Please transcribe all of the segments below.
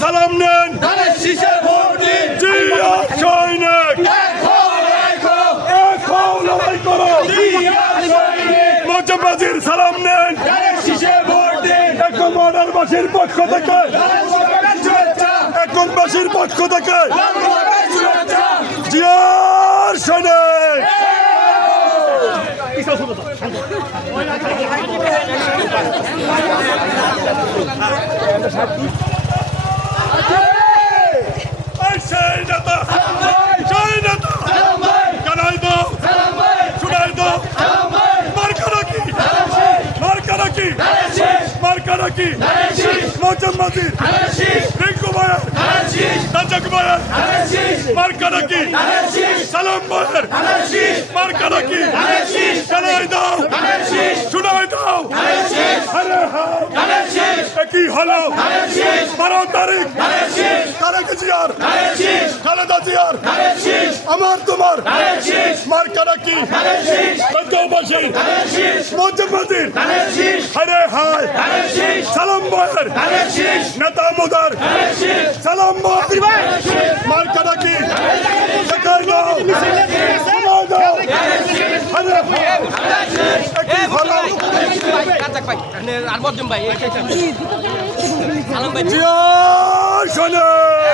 সালাম নেন। সৈনিক। মজবাজির সালাম নেন। একদম পক্ষ থেকে। শুভেচ্ছা। একদমবাসীর পক্ষ থেকে। জিয়ার সৈনিক। এই মার্কা রাখি শীষ মার্কা রাখি ধানের শীষ সালাম রাখি ধানের শীষ জানাই দাও। শুনাই দাও কি হলো। বারো তারিখ। ধানের শীষ তারেক জিয়ার। ধানের শীষ খালেদা জিয়ার ধানের শীষ আমার তোমার ধানের শীষ মার্কা রাখি ধানের শীষ পঞ্চবাসী ধানের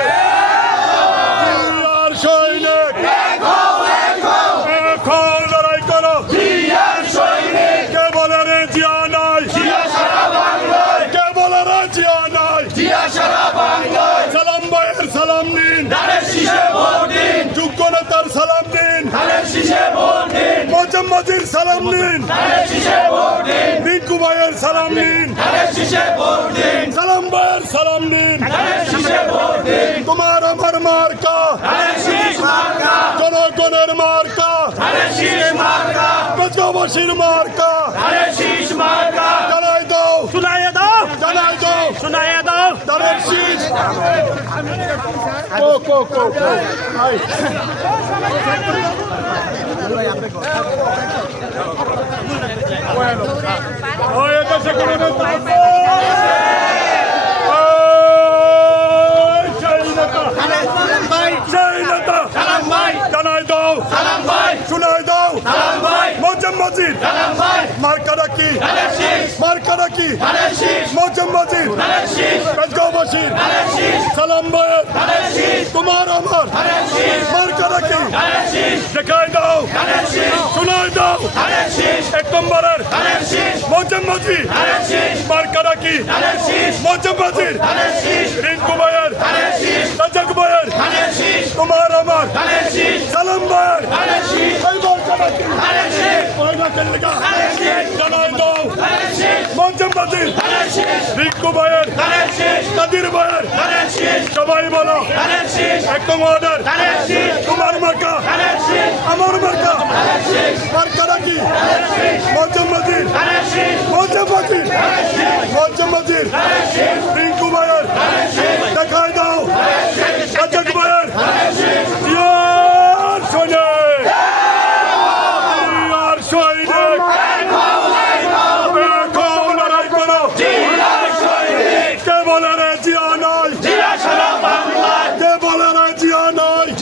দিন মোজাম্মদির সালাম নিন ধানের শীষে ভোট দিন রিঙ্কু ভাইয়ের সালাম নিন ধানের শীষে ভোট দিন সালাম ভাইয়ের সালাম নিন ধানের শীষে ভোট দিন তোমার আমার মার্কা ধানের শীষ মার্কা জনগণের মার্কা ধানের শীষ মার্কা বেজবাসীর মার্কা ধানের শীষ মার্কা জানাই দাও শুনাইয়া দাও জানাই দাও শুনাইয়া দাও তাদের শীষ কো কো কো কো নেতা আছে? ওই সেই নেতা, সেই নেতা, সালাম ভাই মার্কা মার্কা তোমার আমার মার্কা রাখি ধানের দাও শুনাই দাও এক নম্বরের ধানের শীষ মার্কা রাখি ধানের শীষ রিঙ্কু ভাইয়ের রাজাক ভাইয়ের তোমার আমার সালাম ভাইয়ের মার্কা রাখি ওই নাকের লেগা ধানের শীষ রিঙ্কু ভাইয়ের কাদির ভাইয়ের সবাই বলো একদম অর্ডার তোমার মার্কা আমার মার্কা মার্কা রাখি মোজাম্মদির ধানের শীষ মোজাম্মদির মোজাম্মদির রিঙ্কু ভাইয়ের দেখাই দাও রাজাক ভাইয়ের ইয়ার সৈনিক ইয়ার সৈনিক এখন লড়াই করো জিয়ার সৈনিক কে বলে রে জিয়া নয় জিয়া সারা বাংলায় কে বলে রে জিয়া নয় জিয়া সারা বাংলায়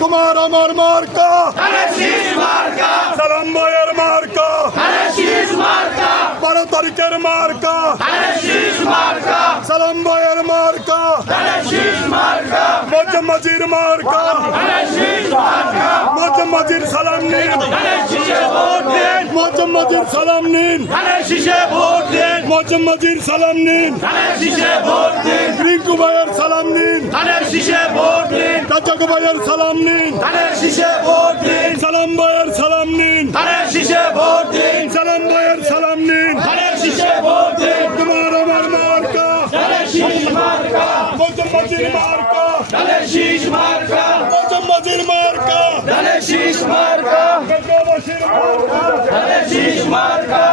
তোমার আমার মার্কা। সালাম ভাইয়ের মার্কা। বারো তারিখের মার্কা। সালাম ভাইয়ের মার্কা। ধানের শীষ মার্কা। মার্কা। মোজাম্মদির সালাম নিন। দিন। মোজাম্মদির সালাম নিন। দিন। মোজাম্মদির সালাম নিন। রিঙ্কু ভাইয়ের সালাম নিন। ভোট রাজাক ভাইয়ের সালাম নিন। ধানের শীষে ভোট দিন। সালাম ভাইয়ের সালাম নিন। ধানের শীষে ভোট দিন। সালাম ভাইয়ের সালাম নিন। ধানের শীষে ভোট দিন। তোমার আমার মার্কা। ধানের শীষ মার্কা। মোজাম্মদির মার্কা। ধানের শীষ মার্কা। মোজাম্মদির মার্কা। ধানের শীষ মার্কা। বেজবাসীর মার্কা। ধানের শীষ মার্কা।